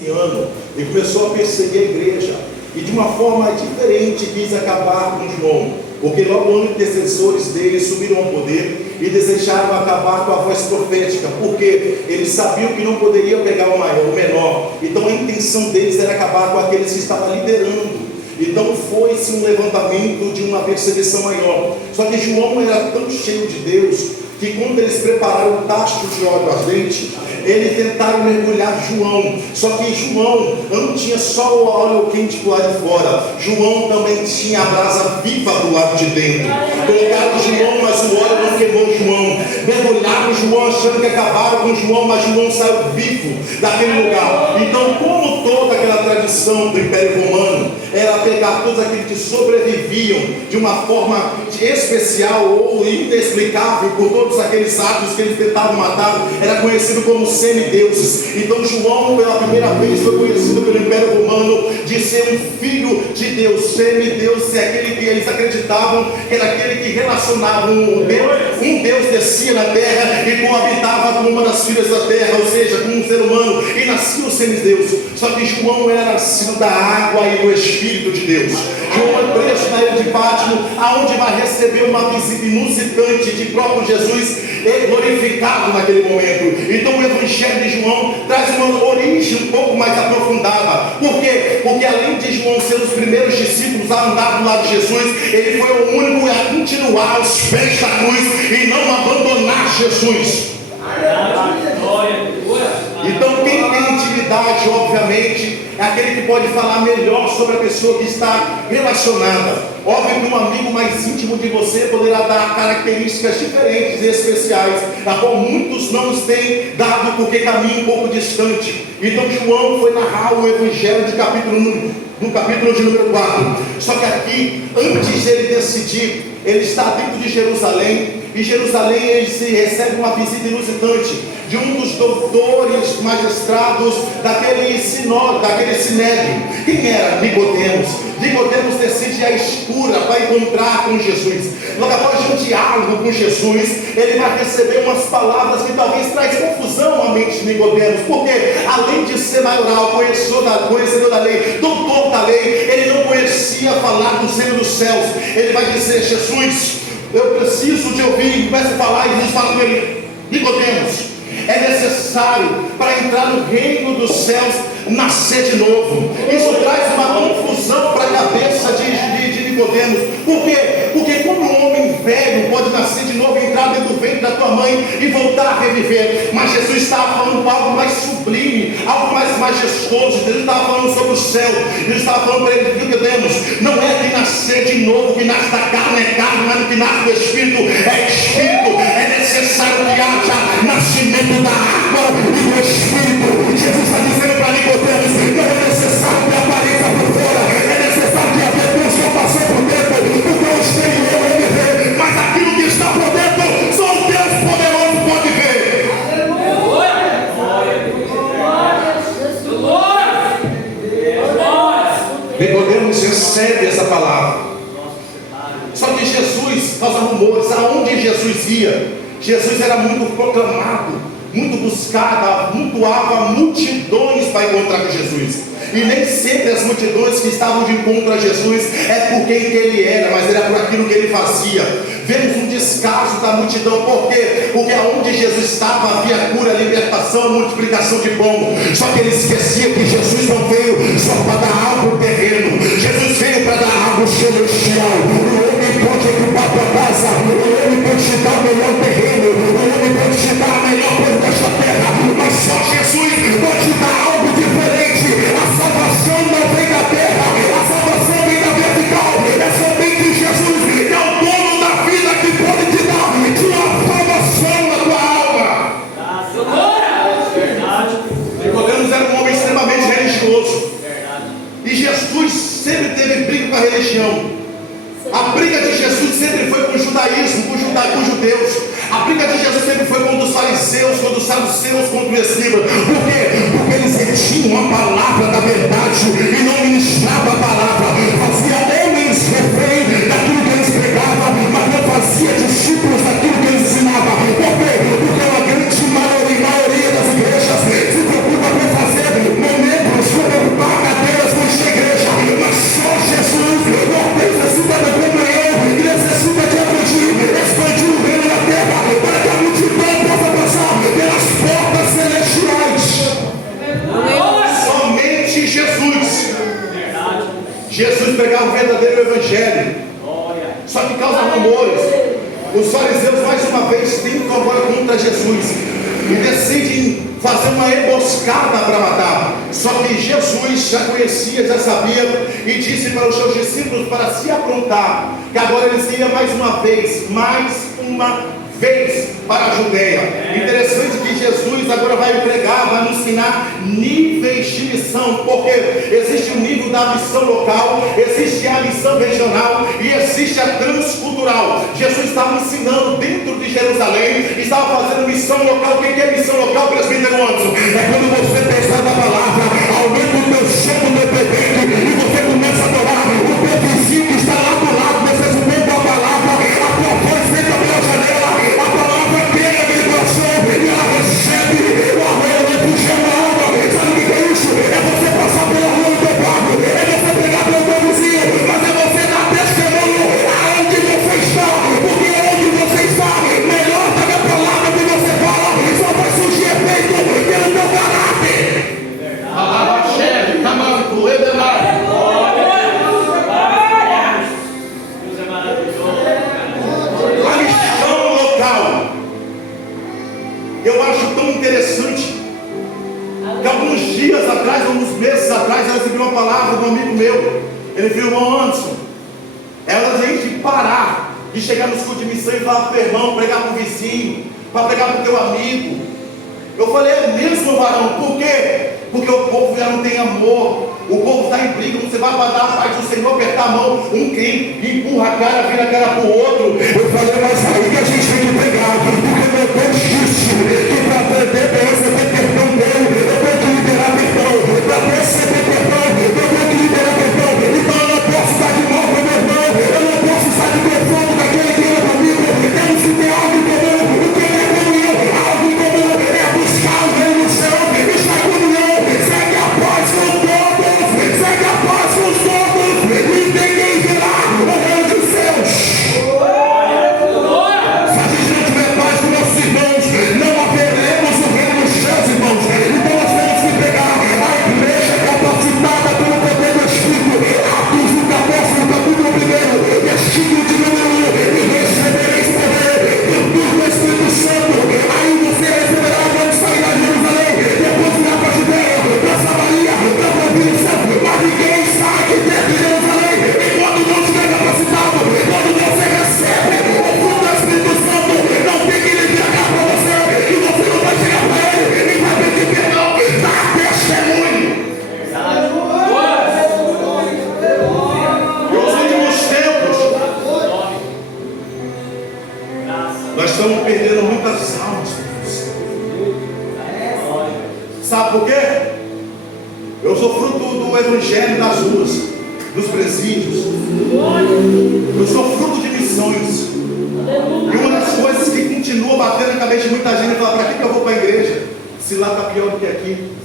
e começou a perseguir a igreja, e de uma forma diferente quis acabar com João, porque logo antecessores dele subiram ao poder e desejaram acabar com a voz profética, porque eles sabiam que não poderiam pegar o maior, o menor. Então a intenção deles era acabar com aqueles que estavam liderando. Então foi-se um levantamento de uma perseguição maior. Só que João era tão cheio de Deus que quando eles prepararam o tacho de óleo ardente, eles tentaram mergulhar João. Só que João não tinha só o óleo quente do lado de fora, João também tinha a brasa viva do lado de dentro. Colocaram João, mas o óleo não queimou João. Mergulharam João achando que acabaram com João, mas João saiu vivo daquele lugar. Então, como toda aquela tradição do Império Romano era pegar todos aqueles que sobreviviam de uma forma especial ou inexplicável por todos aqueles atos que eles tentavam matar, era conhecido como semideuses. Então João pela primeira vez foi conhecido pelo Império Romano de ser um filho de Deus. Semideus é aquele que eles acreditavam que era aquele que relacionava um Deus descia na terra e coabitava com uma das filhas da terra, ou seja, com um ser humano, e nascia o semideus. Só que João era nascido da água e do Espírito de Deus. João é preso na ilha de Pátimo, aonde vai receber uma visita inusitante de próprio Jesus glorificado naquele momento. Então o Evangelho de João traz uma origem um pouco mais aprofundada. Por quê? Porque além de João ser os primeiros discípulos a andar do lado de Jesus, ele foi o único a continuar aos pés da cruz e não abandonar Jesus. Então quem tem intimidade, obviamente, é aquele que pode falar melhor sobre a pessoa que está relacionada. Óbvio que um amigo mais íntimo de você poderá dar características diferentes e especiais, a qual muitos não os têm dado porque caminham um pouco distante. Então João foi narrar o Evangelho no capítulo de número 4. Só que aqui, antes de ele decidir, ele está dentro de Jerusalém. Em Jerusalém ele se recebe uma visita inusitante de um dos doutores magistrados daquele sinódrio, daquele sinédrio. Quem era? Nicodemos. Nicodemos decide a escura para encontrar com Jesus. Logo após um diálogo com Jesus, ele vai receber umas palavras que talvez traz confusão à mente de Nicodemos, porque além de ser maioral, conhecedor da lei, doutor da lei, ele não conhecia falar do reino dos céus. Ele vai dizer: Jesus, eu preciso de ouvir. Começa a falar e Jesus fala com ele: Nicodemos, é necessário para entrar no reino dos céus nascer de novo. Isso traz uma confusão para a cabeça de Nicodemos. Por quê? Porque como um homem velho pode nascer de novo, entrar dentro do ventre da tua mãe e voltar a reviver? Mas Jesus estava falando algo mais sublime, algo mais majestoso. Jesus estava falando sobre o céu. Jesus estava falando para ele: Nicodemos, não é que nascer de novo, que nasce da carne é carne, mas o que nasce do Espírito é Espírito. É necessário que haja nascimento da água e do Espírito. Jesus está dizendo para Nicodemos: não é necessário que apareça por fora, é necessário que a pessoa passe por dentro, porque eu tenho eu e ele vê, mas aquilo que está por dentro, só o Deus poderoso pode ver. Nicodemos recebe essa palavra. Só que Jesus causa rumores. Aonde Jesus ia, Jesus era muito proclamado, muito buscado, mutuava multidões para encontrar com Jesus. E nem sempre as multidões que estavam de encontro a Jesus é por quem que ele era, mas era por aquilo que ele fazia. Vemos um descaso da multidão. Por quê? Porque aonde Jesus estava havia cura, libertação, multiplicação de pão. Só que ele esquecia que Jesus não veio só para dar algo terreno. Jesus veio para dar algo celestial. O homem pode ocupar tua casa, o homem pode te dar o melhor terreno, o homem pode te dar a melhor coisa desta terra, mas só Jesus pode te dar algo diferente. A salvação não vem da terra, a salvação vem da vertical. É somente Jesus que é o dono da vida, que pode te dar uma salvação na tua alma. Nicodemos era um homem extremamente religioso. E Jesus sempre teve briga com a religião. A briga de Jesus sempre foi com o judaísmo, com os judeus. A briga de Jesus sempre foi contra os fariseus, contra os saduceus, contra o escriba. Por quê? Porque eles tinham a palavra da verdade e não ministravam a palavra. Fazia homens refém daquilo que eles pregavam, mas não fazia discípulos daquilo que eles ensinavam. Por quê? Porque uma grande maioria das igrejas se preocupa com fazer momentos Jesus pregava o verdadeiro evangelho, só que causa rumores. Os fariseus mais uma vez tentam agora contra Jesus e decidem fazer uma emboscada para matar. Só que Jesus já conhecia, já sabia, e disse para os seus discípulos para se aprontar, que agora eles iriam mais uma vez para a Judeia. Interessante que Jesus agora vai pregar, vai nos ensinar níveis de missão, porque existe o nível da missão local, existe a missão regional e existe a transcultural. Jesus estava ensinando dentro de Jerusalém, estava fazendo missão local. O que é missão local, presbítero Anderson? É quando você pensa na palavra, aumenta o teu som independente e você começa a adorar o teu vizinho que está lá do lado, você subendo a palavra, a tua voz entra pela janela, a palavra pega aquele coração e ela recebe o arreio refugiando a alma. Sabe o que é isso? É você passar pela rua do teu barco, é você pegar pelo teu vizinho, mas é você dar testemunho aonde você está, porque onde você está, melhor da minha palavra que você fala, só vai surgir efeito pelo teu caráter. A missão local. Eu acho tão interessante que alguns dias atrás, alguns meses atrás, eu recebi uma palavra de um amigo meu. Ele viu: irmão Anderson, é hora de a gente parar de chegar nos cultos de missão e falar para o irmão, pregar para o vizinho, para pregar para o teu amigo. Eu falei: é mesmo, varão? Por quê? Porque o povo já não tem amor, o povo está em briga. Você vai dar a paz do Senhor, apertar a mão, um quem empurra a cara, vira a cara para o outro. Eu falei: mas aí que a gente tem que pregar, porque meu Deus disse que para aprender a receber perdão dele, eu tenho que liberar perdão. Para receber perdão, eu tenho que liberar perdão. Então eu não posso estar de mal com meu irmão, eu não posso estar de conforto daquele que é comigo. Temos que ter algo em comum. O que é comunhão? Algo em comum é buscar o reino do céu, estar em comunhão. Segue a paz com todos, segue a paz com todos, ninguém verá o reino dos céus. Se a gente não tiver paz com nossos irmãos, não haveremos o reino dos céus, irmãos. Então nós temos que pegar a igreja capacitada pelo poder do Espírito. Atos do apóstolo, capítulo 1, versículo de número 1, e recebereis poder do Espírito Santo. Aí você receberá quando sair da Jerusalém, depois virá para a Judeia, para Samaria, para a província, mas ninguém sai de dentro de Jerusalém enquanto não estiver capacitado. Quando você recebe o fruto do Espírito Santo, não tem que ele entregar para você, e você não vai chegar para ele e vai pedir perdão. Dá testemunho. Nos últimos tempos, nós estamos perdendo muitas almas. Sabe por quê? Eu sou fruto do evangelho das ruas, dos presídios. Eu sou fruto de missões. E uma das coisas que continua batendo na cabeça de muita gente é falar: para que eu vou para a igreja? Se lá está pior do que aqui.